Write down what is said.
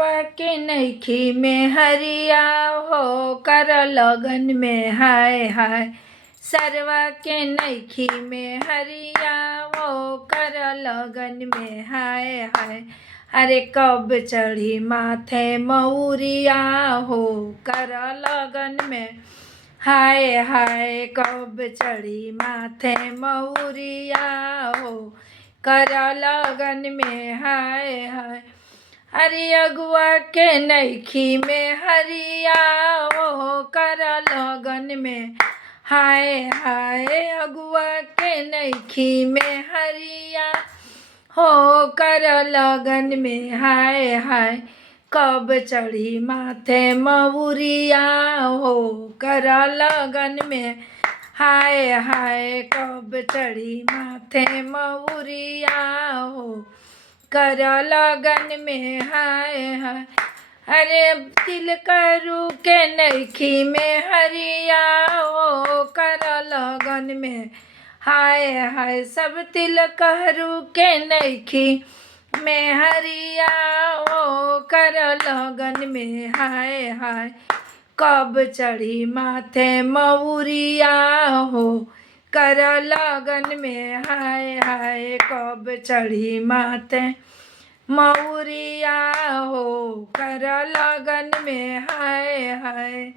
के नैखी में हरिया हो कर लगन में हाय हाय। सरवा के नैखी में हरिया हो कर लगन में हाय हाय। अरे कब चढ़ी माथे मऊरिया हो कर लगन में हाय हाय। कब चढ़ी माथे मऊरिया हो कर लगन में हाय हाय। अरे अगुआ के नैखी में हरिया ओ कर लगन में हाय हाय। अगुआ के नैखी में हरिया हो कर लगन में हाय हाय। कब चढ़ी माथे मऊरिया हो कर लगन में हाय हाय। कब चढ़ी माथे मऊरिया हो कर लगन में हाय हाय। अरे तिल करू के नैखी में हरिया ओ कर लगन में हाय हाय। सब तिल करू के नैखी में हरिया ओ कर लगन में हाय हाय। कब चढ़ी माथे मऊरिया हो कर लगन में हाय हाय। कब चढ़ी माथे मऊरिया हो कर लगन में हाय हाय।